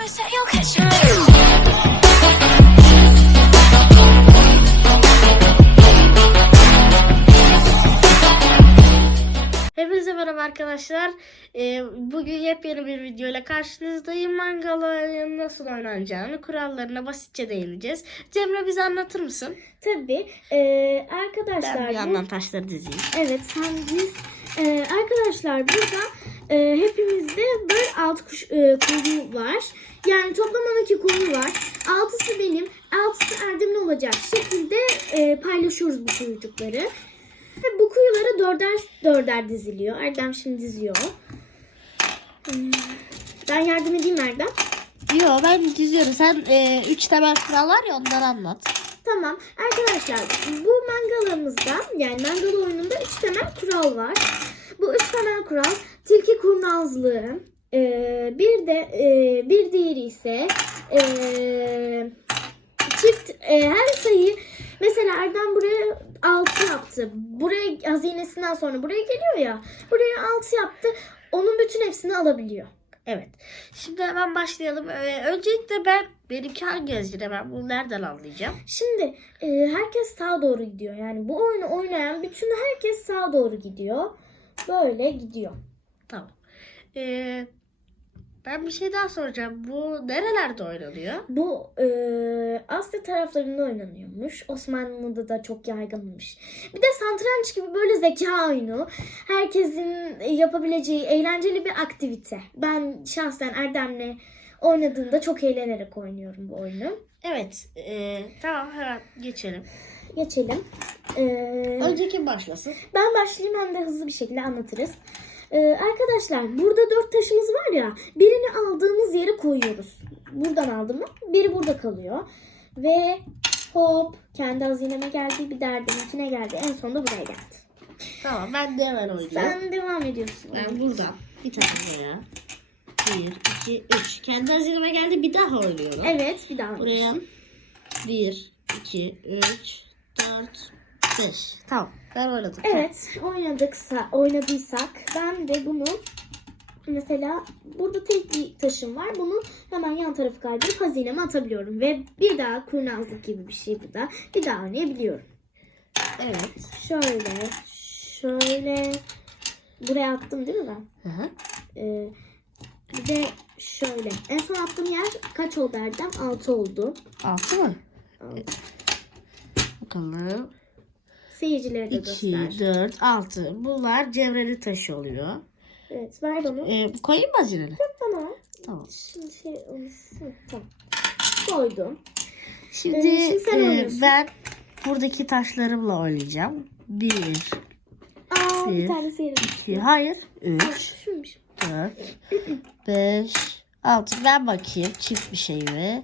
promise that you'll catch me. Arkadaşlar. Ee, bugün yepyeni bir videoyla karşınızdayım. Mangalı nasıl oynanacağını, kurallarına basitçe değineceğiz. Cemre bize anlatır mısın? Tabii. Ee, arkadaşlar Ben bir yandan taşları dizeyim. Evet sen biz ee, arkadaşlar burada ee, hepimizde böyle alt kuş, ee, kuyruğu var. Yani toplam 12 kuyruğu var. Altısı benim, altısı Erdem'in olacak şekilde ee, paylaşıyoruz bu kuyrucukları. Ve bu kuyulara dörder dörder diziliyor. Erdem şimdi diziyor. Hmm, Ben yardım edeyim Erdem. Yo ben diziyorum. Sen e, üç temel kural var ya onları anlat. Tamam arkadaşlar bu mangalamızda yani mangal oyununda üç temel kural var. Bu üç temel kural tilki kurnazlığı, ee, bir de ee, bir diğeri ise ee, çift ee, her sayıyı mesela Erdem buraya 6 yaptı. Buraya hazinesinden sonra buraya geliyor ya. Buraya 6 yaptı. Onun bütün hepsini alabiliyor. Evet. Şimdi hemen başlayalım. Ee, öncelikle ben benimki hangi yazıcı ben bunu nereden anlayacağım? Şimdi e, herkes sağa doğru gidiyor. Yani bu oyunu oynayan bütün herkes sağa doğru gidiyor. Böyle gidiyor. Tamam. Ee, ben bir şey daha soracağım. Bu nerelerde oynanıyor? Bu e, Asya taraflarında oynanıyormuş. Osmanlı'da da çok yaygınmış. Bir de satranç gibi böyle zeka oyunu. Herkesin yapabileceği eğlenceli bir aktivite. Ben şahsen Erdem'le oynadığımda çok eğlenerek oynuyorum bu oyunu. Evet. ee, tamam hemen geçelim. Geçelim. E, Önce kim başlasın? Ben başlayayım hem de hızlı bir şekilde anlatırız. Ee, arkadaşlar burada dört taşımız var ya birini aldığımız yere koyuyoruz. Buradan aldım mı biri burada kalıyor. Ve hop kendi hazineme geldi bir derdiminkine geldi. En sonunda buraya geldi. Tamam ben de hemen oynayacağım. Sen devam ediyorsun. Ben buradan bir tane buraya. Bir, iki, üç. Kendi hazineme geldi bir daha oynuyorum. Evet bir daha. Buraya bir, iki, üç, dört, beş. Tamam ben oynadım. Evet oynadıksa oynadıysak ben de bunu mesela burada tek bir taşım var. Bunu hemen yan tarafı kaydırıp hazineme atabiliyorum. Ve bir daha kurnazlık gibi bir şey bu da. Bir daha oynayabiliyorum. Evet. Şöyle, şöyle buraya attım değil mi ben? Hı hı. Ee, bir de şöyle. En son attığım yer kaç oldu Erdem? 6 oldu. Altı mı? Altı. Bakalım. Seyircilere de İki, göster. dört, altı. Bunlar cevreli taş oluyor. Evet ver bana. Ee, koyayım mı hazinene? Tamam. Tamam. Şimdi şey Hı, tamam. Koydum. Şimdi, Ee, şimdi sen e, ben buradaki taşlarımla oynayacağım. Bir, Aa bir Bir, tane iki, hayır. Üç, Şuymuş. dört, beş, altı. Ben bakayım çift bir şey mi?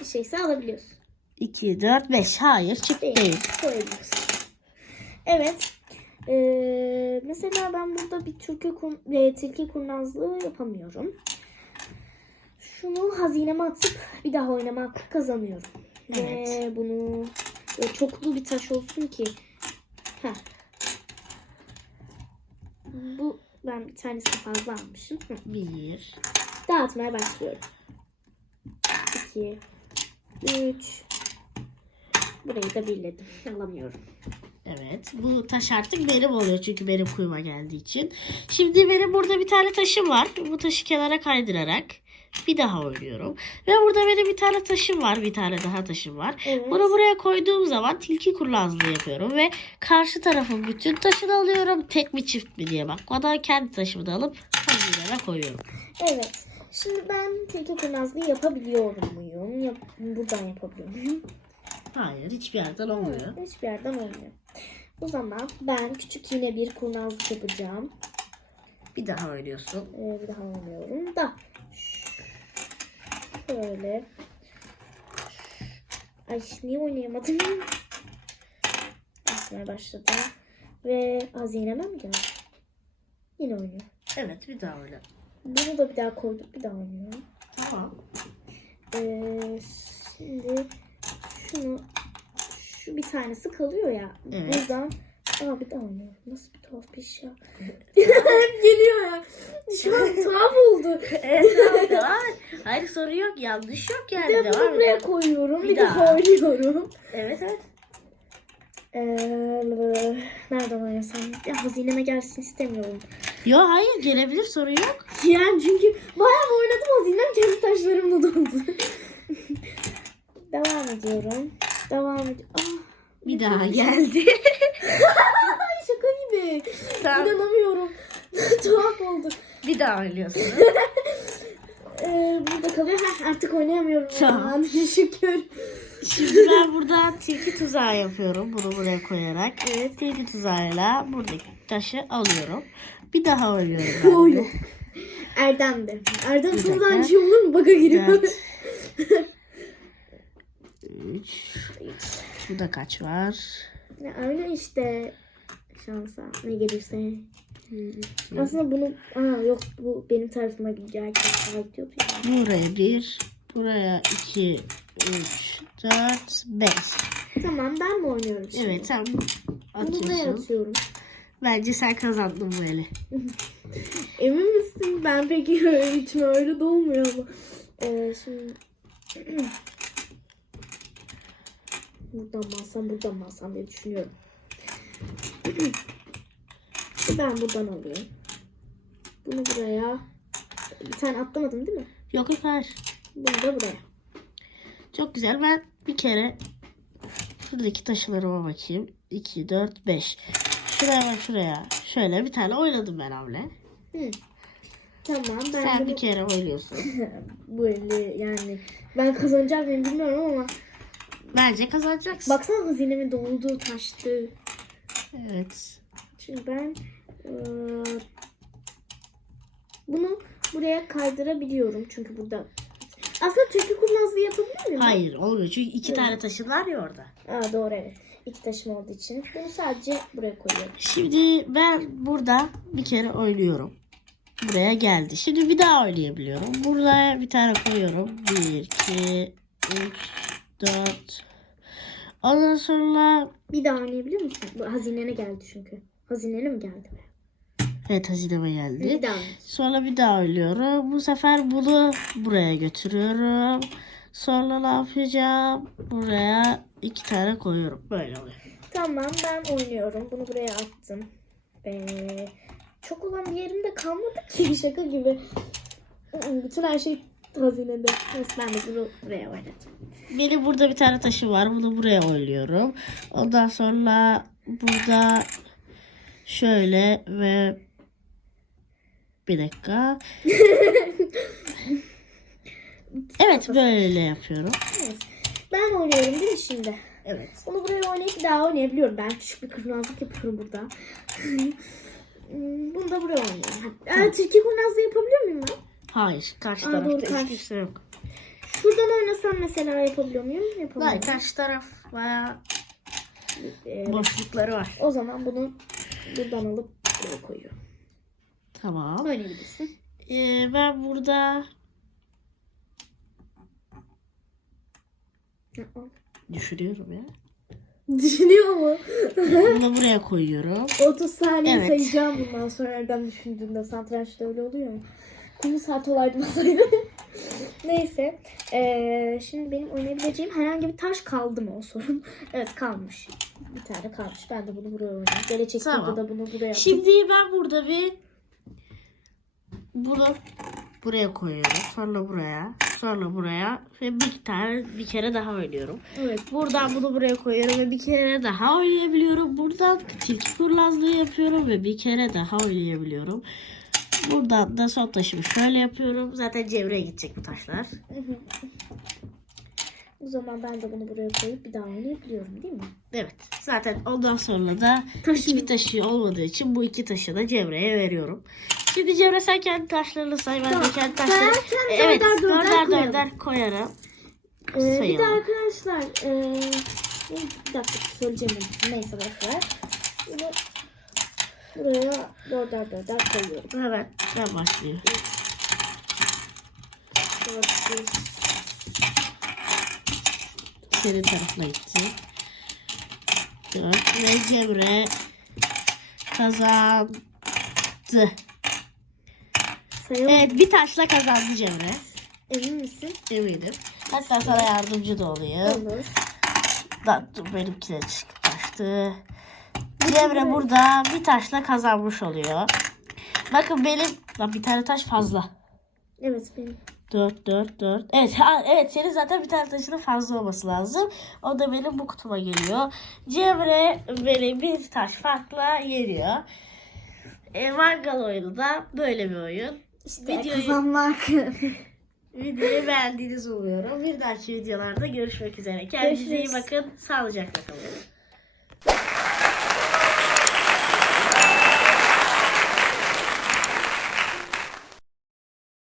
Bir şeyse alabiliyorsun. 2, 4, 5. Hayır çift Değil. değil. Koyabiliyorsun. Evet. Ee, mesela ben burada bir türkü kur, e, tilki kurnazlığı yapamıyorum. Şunu hazineme atıp bir daha oynamak kazanıyorum. Ve Evet. bunu böyle çoklu bir taş olsun ki. Heh. Bu ben bir tanesini fazla almışım. Hı. 1, Dağıtmaya başlıyorum. 2 3 Burayı da birledim. Alamıyorum. Evet. Bu taş artık benim oluyor çünkü benim kuyuma geldiği için. Şimdi benim burada bir tane taşım var. Bu taşı kenara kaydırarak bir daha oynuyorum. Ve burada benim bir tane taşım var. Bir tane daha taşım var. Evet. Bunu buraya koyduğum zaman tilki kurnazlığı yapıyorum. Ve karşı tarafın bütün taşını alıyorum. Tek mi çift mi diye bakmadan kendi taşımı da alıp hazineme koyuyorum. Evet. Şimdi ben tilki kurnazlığı yapabiliyorum muyum? Yap buradan yapabiliyor muyum? Hayır hiçbir yerden olmuyor. Hiçbir yerden olmuyor. O zaman ben küçük yine bir kurnazlık yapacağım. Bir daha oynuyorsun. Ee, bir daha oynuyorum da. Şöyle. Ay niye oynayamadım? Basmaya başladı. Ve hazineme mi geldi? Yine oynuyor. Evet bir daha oyna. Bunu da bir daha koyduk. Bir daha oynuyorum. Tamam. Ee, şimdi şunu şu bir tanesi kalıyor ya. Evet. Buradan Aa bir oynuyorum. Nasıl bir tuhaf bir iş ya. Hep geliyor ya. Şu an tuhaf oldu. Evet tamam devam et. Hayır soru yok yanlış yok yani. Bir de devam bunu et. buraya koyuyorum. Bir, Bir daha. daha. oynuyorum. Evet evet. Ee, nereden oynasam? Ya hazineme gelsin istemiyorum. Yo hayır gelebilir soru yok. Yani çünkü bayağı oynadım hazinem kendi taşlarımla doldu. Devam ediyorum. Devam ediyorum. Ah, Bir daha geldi. Şaka gibi. Tamam. İnanamıyorum. Tuhaf oldu. bir daha oynuyorsun. Ee, burada kalıyor. Heh, artık oynayamıyorum. Tamam. Şükür. Şimdi ben buradan tilki tuzağı yapıyorum. Bunu buraya koyarak. Evet tilki tuzağıyla buradaki taşı alıyorum. Bir daha de. Oy. Erdem de. Erdem tuzancı olur mu? Baka giriyor. Dört. Üç. Bu da kaç var? Ya öyle işte. Şansa. Ne gelirse. Hmm. Aslında bunu... Aa yok bu benim tarafıma gidiyor. Buraya bir. Buraya iki. Üç. Dört. Beş. Tamam ben mi oynuyorum şimdi? Evet sen Bunu buraya atıyorsun. atıyorum. Bence sen kazandın bu eli. Emin misin? Ben pek içim öyle dolmuyor ama. Ee, şimdi... buradan mı alsam buradan mı alsam diye düşünüyorum. ben buradan alayım. Bunu buraya. Bir tane atlamadım değil mi? Yok yok hayır. Bunu da buraya. Çok güzel. Ben bir kere şuradaki taşlarıma bakayım. 2, 4, 5. Şuraya bak şuraya. Şöyle bir tane oynadım ben hamle. Hı. Tamam ben Sen bunu... bir kere oynuyorsun. Böyle yani ben kazanacağım bilmiyorum ama Bence kazanacaksın. baksana hazinemin doldu taştı. Evet. Şimdi ben eee, bunu buraya kaydırabiliyorum çünkü burada aslında tepki kurnazlığı yapabilir miyim? Hayır olmuyor. Çünkü iki Evet. tane taşın var ya orada. Aa, doğru evet. İki taşım olduğu için. Bunu sadece buraya koyuyorum. Şimdi ben burada bir kere oynuyorum. Buraya geldi. Şimdi bir daha oynayabiliyorum. Buraya bir tane koyuyorum. 1, 2, 3, 4. Ondan sonra Bir daha oynayabiliyor musun? Bu hazinene geldi çünkü. Hazinene mi geldi? evet hazineme geldi. Bir daha. Sonra bir daha oynuyorum. Bu sefer bunu buraya götürüyorum. Sonra ne yapacağım? Buraya iki tane koyuyorum. Böyle oluyor. Tamam ben oynuyorum. Bunu buraya attım. Ve çok olan bir yerimde kalmadı ki şaka gibi. Bütün her şey hazinede. Neyse ben de bunu buraya oynadım. Benim burada bir tane taşım var. Bunu buraya oynuyorum. Ondan sonra burada şöyle ve bir dakika. Evet böyle yapıyorum. Ben oynuyorum değil mi şimdi? Evet. Bunu buraya oynayıp daha oynayabiliyorum. Ben küçük bir kurnazlık yapıyorum burada. Hmm, Bunu da buraya oynuyorum. Ee, Türkiye kurnazlığı yapabiliyor muyum ben? Hayır. Karşı Aa, doğru, tarafta karşı. hiçbir şey yok. Şuradan oynasam mesela yapabiliyor muyum? Hayır Yapamıyorum. karşı taraf bayağı Ee, boşlukları var. o zaman bunu buradan alıp buraya koyuyorum. Tamam. Oynayabilirsin. Ee, ben burada düşünüyorum ya. Düşünüyor mu? Bunu buraya koyuyorum. 30 saniye Evet. sayacağım bundan sonra nereden düşündüğümde. Satrançta öyle oluyor ya. Kum saat olaydı masaydı. Neyse. Ee, şimdi benim oynayabileceğim herhangi bir taş kaldı mı o sorun? evet kalmış. Bir tane kalmış. Ben de bunu buraya oynayayım. Gelecek Tamam. da bunu buraya atayım. Şimdi ben burada bir bunu buraya koyuyorum. Sonra buraya. Sonra buraya. Ve bir tane bir kere daha oynuyorum. Evet. Buradan bunu buraya koyuyorum ve bir kere daha oynayabiliyorum. Buradan tilki kurnazlığı yapıyorum ve bir kere daha oynayabiliyorum. Buradan da son taşımı şöyle yapıyorum. Zaten Cemre'ye gidecek bu taşlar. O zaman ben de bunu buraya koyup bir daha oynayabiliyorum değil mi? Evet. Zaten ondan sonra da Taşı hiçbir taşı olmadığı için bu iki taşı da Cemre'ye veriyorum. Şimdi Cemre sen kendi taşlarını say. Ben de kendi Sen taşlarımı... kendi Evet. dörder dörder Dörder koyalım. dörder koyarım. Ee, bir de arkadaşlar ee, bir dakika söyleyeceğim. Neyse boşver. Bunu buraya dörder dörder koyuyorum. Hemen ben başlayayım. Senin tarafına gitti. Dört ve Cemre kazandı. Sayalım. Evet bir taşla kazandı Cemre. Emin misin? Eminim. Hatta sana yardımcı da olayım. Olur. Da, dur, benimki de çıktı. Cemre burada bir taşla kazanmış oluyor. Bakın benim Lan bir tane taş fazla. Evet benim. 4 4 4. Evet ha, evet senin zaten bir tane taşının fazla olması lazım. O da benim bu kutuma geliyor. Cemre beni bir taş farkla yeniyor. E, mangal oyunu da böyle bir oyun. İşte Videoyu- kazanmak. Videoyu beğendiğinizi umuyorum. Bir dahaki videolarda görüşmek üzere. Kendinize iyi Görüşürüz. bakın. Sağlıcakla kalın.